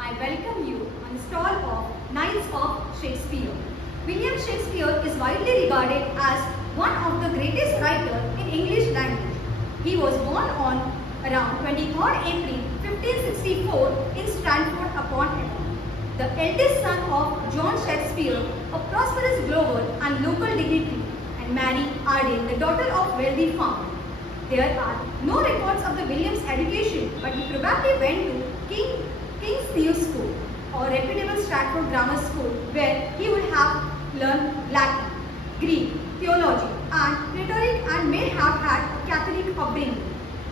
I welcome you on the stall of Knights of Shakespeare. William Shakespeare is widely regarded as one of the greatest writers in English language. He was born on around 23rd April 1564 in Stratford-upon-Avon, the eldest son of John Shakespeare, a prosperous glover and local dignitary, and Mary Arden, the daughter of wealthy farmer. There are no records of the William's education, but he probably went to King's New School or reputable Stratford Grammar School, where he would have learned Latin, Greek, theology and rhetoric, and may have had a Catholic upbringing.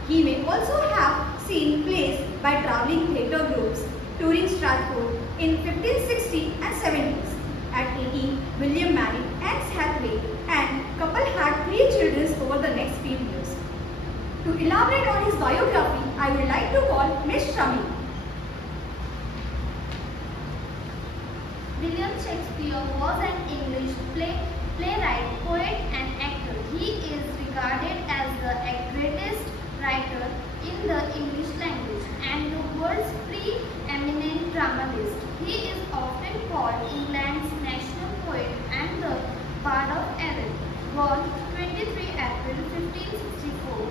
He may also have seen plays by travelling theatre groups touring Stratford in 1560 and 70s. At 18, William married Anne Hathaway, and couple had 3 children over the next few years. To elaborate on his biography, I would like to call Miss Shami. William Shakespeare was an English playwright, poet and actor. He is regarded as the greatest writer in the English language and the world's preeminent dramatist. He is often called England's national poet and the Bard of Avon. Born 23 April 1564,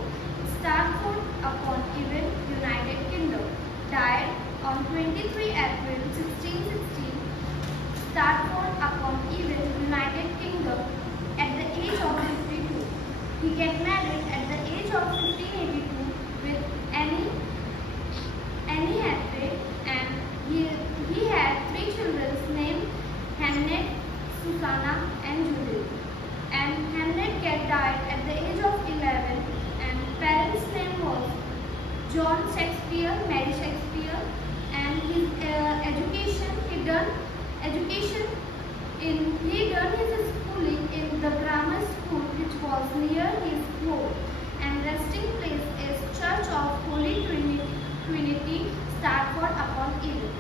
Stratford-upon-Avon, United Kingdom. Died on 23 April 1616, Stratford-upon-Avon, United Kingdom, at the age of 52. He got married at the age of 1582 with Anne Hathaway, and he had 3 children named Hamnet, Susanna and Judith. And Hamnet died at the age of 11, and parents' name was John Shakespeare, Mary Shakespeare, and his education, he done his schooling in the grammar school which was near his home, and resting place is Church of Holy Trinity, Stratford-upon-Avon.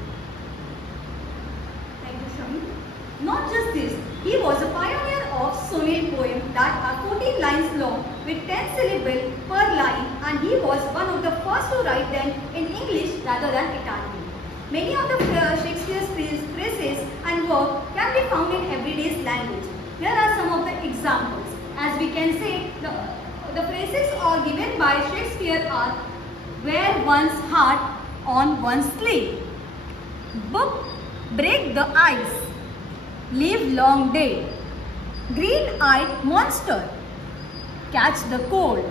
Thank you, Shami. Not just this, he was a pioneer of sonnet poems that are 14 lines long with 10 syllables per line, and he was one of the first to write them in English rather than Italian. Many of the Shakespeare's phrases and work can be found in everyday's language. Here are some of the examples. As we can say, the phrases are given by Shakespeare are: wear one's heart on one's sleeve, break the ice, live long day, green-eyed monster, catch the cold,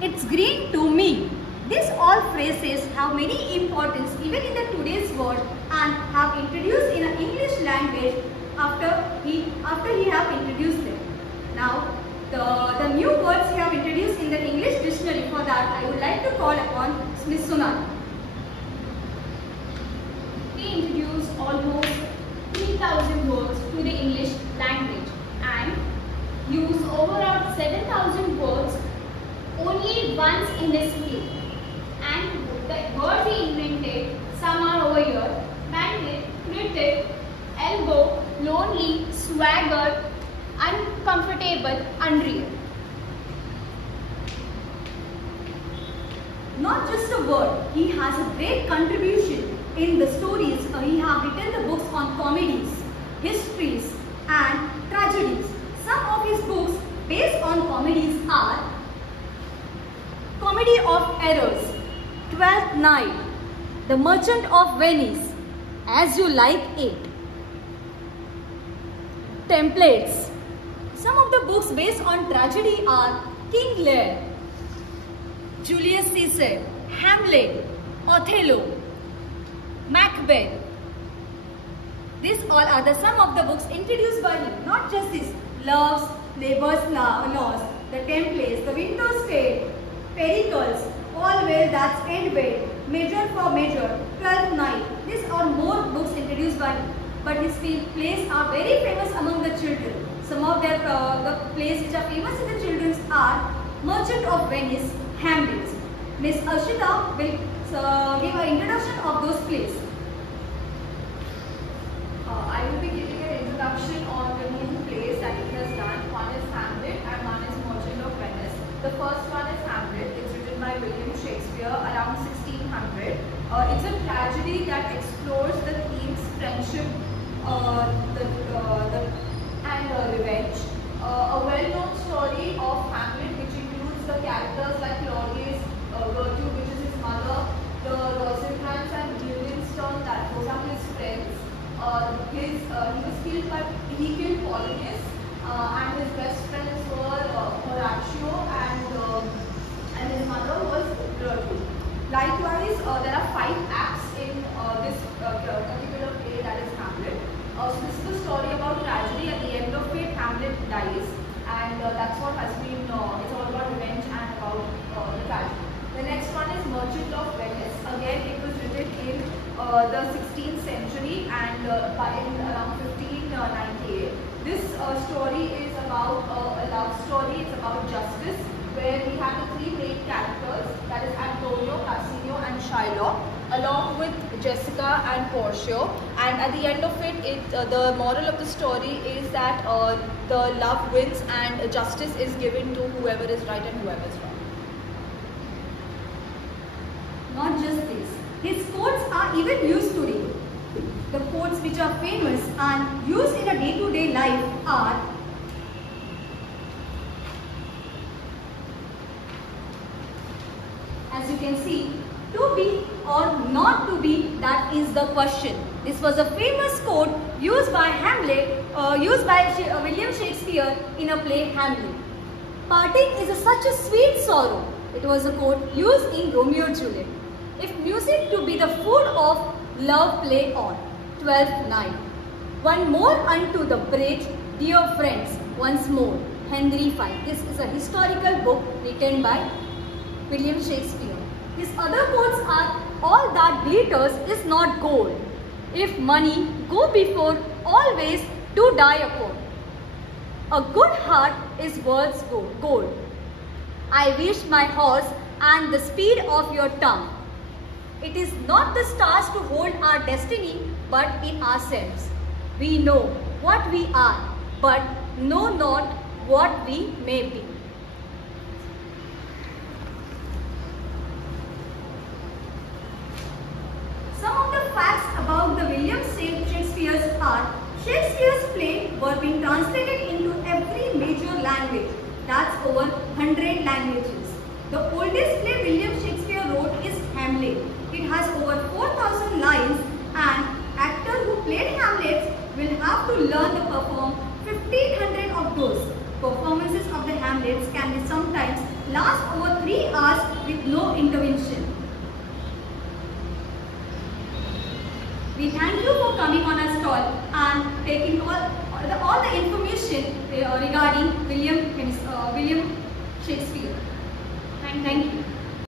it's green to me. These all phrases have many importance even in the today's world and have introduced in an English language after he have introduced them. Now the new words he have introduced in the English dictionary. For that I would like to call upon Miss Sunal. He introduced almost 3,000 words to the English language and used over 7,000 words only once in his life. And the words he invented, some are over here: bandit, critic, elbow, lonely, swagger, uncomfortable, unreal. Not just a word, he has a great contribution in the stories. He has written the books on comedies, histories and tragedies. Some of his books based on comedies are Comedy of Errors, Twelfth Night, The Merchant of Venice, As You Like It, Templates. Some of the books based on tragedy are King Lear, Julius Caesar, Hamlet, Othello, Macbeth. These all are some of the books introduced by him. Not just this: Love's, Labour's Laws, The Templates, The Winter's Tale, Pericles, All Well That's End Well, Measure for Measure, Twelfth Night. These are more books introduced by him. But his plays are very famous among the children. Some of their the plays which are famous in the children's are Merchant of Venice, Hamlet. Miss Ashita will give an introduction of those plays. I will be giving an introduction on the new plays that he has done. One is Hamlet and one is Merchant of Venice. The first one is Hamlet. It's written by William Shakespeare around 1600. It's a tragedy that explores the themes friendship and revenge. A well-known story of Hamlet, which includes the characters like Claudius, Gertrude, which is his mother, the Rosencrantz and Guildenstern, those are his friends. He was killed by Polonius, and his best friends were Horatio and his mother was Gertrude. Likewise, there are 5 acts in this particular play, that is Hamlet. So this is the story about tragedy. At the end of it, Hamlet dies, and that's what has been. It's all about revenge and about the tragedy. The next one is Merchant of Venice. Again, it was written in the 16th century and in around 1598. This story is about a love story. It's about justice, where we have the 3 main characters, that is Antonio, Cassino and Shylock, along with Jessica and Portia. And at the end of it, the moral of the story is that the love wins and justice is given to whoever is right and whoever is wrong. Not just this, his quotes are even used today. The quotes which are famous and used in a day-to-day life are: as you can see, to be or not to be, that is the question. This was a famous quote used by William Shakespeare in a play Hamlet. Parting is such a sweet sorrow. It was a quote used in Romeo and Juliet. If music to be the food of love, play on. 12th night. One more unto the bridge, dear friends, once more. Henry V. This is a historical book written by William Shakespeare. His other quotes are: all that glitters is not gold. If money go before, always do die upon. A good heart is worth gold. I wish my horse and the speed of your tongue. It is not the stars to hold our destiny, but in ourselves. We know what we are, but know not what we may be. Some of the facts about the William Shakespeare's are: Shakespeare's play were being translated into every major language. That's over 100 languages. The oldest play William Shakespeare wrote is Hamlet. It has over 4,000 lines, and actors who played Hamlet will have to learn to perform 1,500 of those. Performances of the Hamlets can be sometimes last over 3 hours with no intervention. We thank you for coming on our stall and taking all the information regarding William Shakespeare. Thank you.